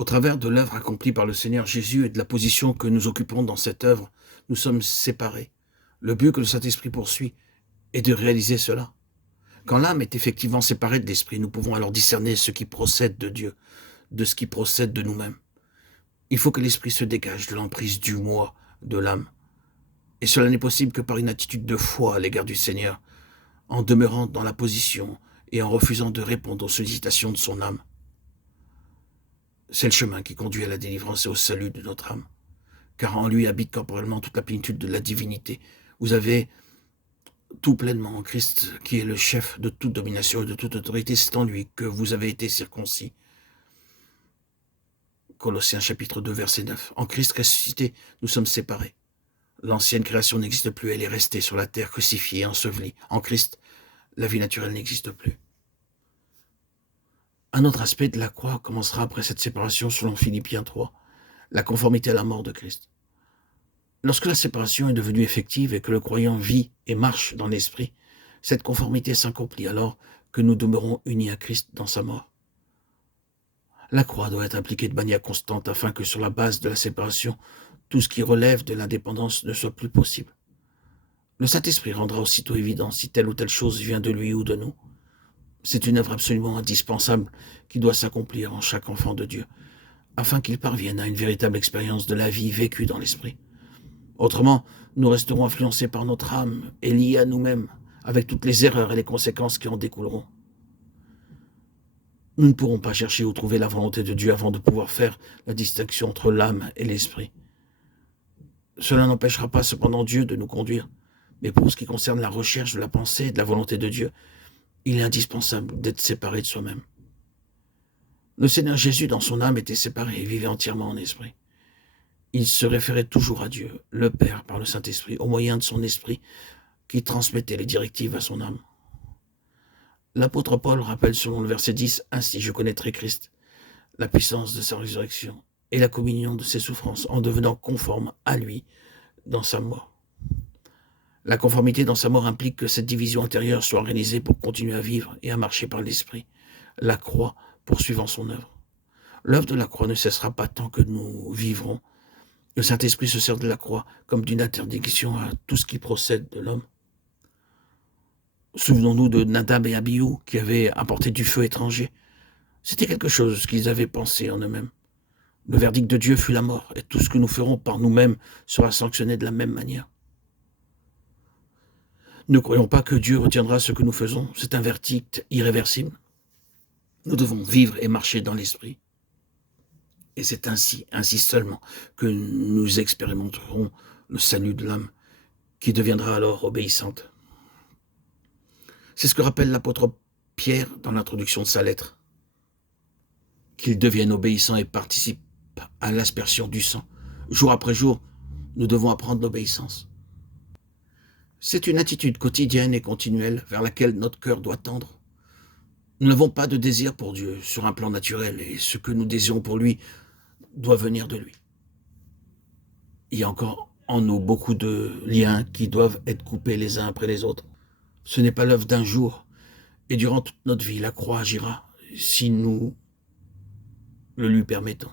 Au travers de l'œuvre accomplie par le Seigneur Jésus et de la position que nous occupons dans cette œuvre, nous sommes séparés. Le but que le Saint-Esprit poursuit est de réaliser cela. Quand l'âme est effectivement séparée de l'Esprit, nous pouvons alors discerner ce qui procède de Dieu, de ce qui procède de nous-mêmes. Il faut que l'Esprit se dégage de l'emprise du moi de l'âme. Et cela n'est possible que par une attitude de foi à l'égard du Seigneur, en demeurant dans la position et en refusant de répondre aux sollicitations de son âme. C'est le chemin qui conduit à la délivrance et au salut de notre âme, car en lui habite corporellement toute la plénitude de la divinité. Vous avez tout pleinement en Christ, qui est le chef de toute domination et de toute autorité. C'est en lui que vous avez été circoncis. Colossiens chapitre 2, verset 9. En Christ ressuscité, nous sommes séparés. L'ancienne création n'existe plus, elle est restée sur la terre, crucifiée, ensevelie. En Christ, la vie naturelle n'existe plus. Un autre aspect de la croix commencera après cette séparation selon Philippiens 3, la conformité à la mort de Christ. Lorsque la séparation est devenue effective et que le croyant vit et marche dans l'esprit, cette conformité s'accomplit alors que nous demeurons unis à Christ dans sa mort. La croix doit être appliquée de manière constante afin que sur la base de la séparation, tout ce qui relève de l'indépendance ne soit plus possible. Le Saint-Esprit rendra aussitôt évident si telle ou telle chose vient de lui ou de nous. C'est une œuvre absolument indispensable qui doit s'accomplir en chaque enfant de Dieu, afin qu'il parvienne à une véritable expérience de la vie vécue dans l'esprit. Autrement, nous resterons influencés par notre âme et liés à nous-mêmes, avec toutes les erreurs et les conséquences qui en découleront. Nous ne pourrons pas chercher ou trouver la volonté de Dieu avant de pouvoir faire la distinction entre l'âme et l'esprit. Cela n'empêchera pas cependant Dieu de nous conduire, mais pour ce qui concerne la recherche de la pensée et de la volonté de Dieu, il est indispensable d'être séparé de soi-même. Le Seigneur Jésus, dans son âme, était séparé et vivait entièrement en esprit. Il se référait toujours à Dieu, le Père, par le Saint-Esprit, au moyen de son esprit qui transmettait les directives à son âme. L'apôtre Paul rappelle selon le verset 10, « Ainsi je connaîtrai Christ, la puissance de sa résurrection et la communion de ses souffrances, en devenant conforme à lui dans sa mort. » La conformité dans sa mort implique que cette division intérieure soit organisée pour continuer à vivre et à marcher par l'esprit, la croix poursuivant son œuvre. L'œuvre de la croix ne cessera pas tant que nous vivrons. Le Saint-Esprit se sert de la croix comme d'une interdiction à tout ce qui procède de l'homme. Souvenons-nous de Nadab et Abihu qui avaient apporté du feu étranger. C'était quelque chose qu'ils avaient pensé en eux-mêmes. Le verdict de Dieu fut la mort, et tout ce que nous ferons par nous-mêmes sera sanctionné de la même manière. Ne croyons pas que Dieu retiendra ce que nous faisons, c'est un verdict irréversible. Nous devons vivre et marcher dans l'esprit. Et c'est ainsi seulement, que nous expérimenterons le salut de l'âme, qui deviendra alors obéissante. C'est ce que rappelle l'apôtre Pierre dans l'introduction de sa lettre. Qu'ils deviennent obéissants et participent à l'aspersion du sang. Jour après jour, nous devons apprendre l'obéissance. C'est une attitude quotidienne et continuelle vers laquelle notre cœur doit tendre. Nous n'avons pas de désir pour Dieu sur un plan naturel et ce que nous désirons pour lui doit venir de lui. Il y a encore en nous beaucoup de liens qui doivent être coupés les uns après les autres. Ce n'est pas l'œuvre d'un jour et durant toute notre vie, la croix agira si nous le lui permettons.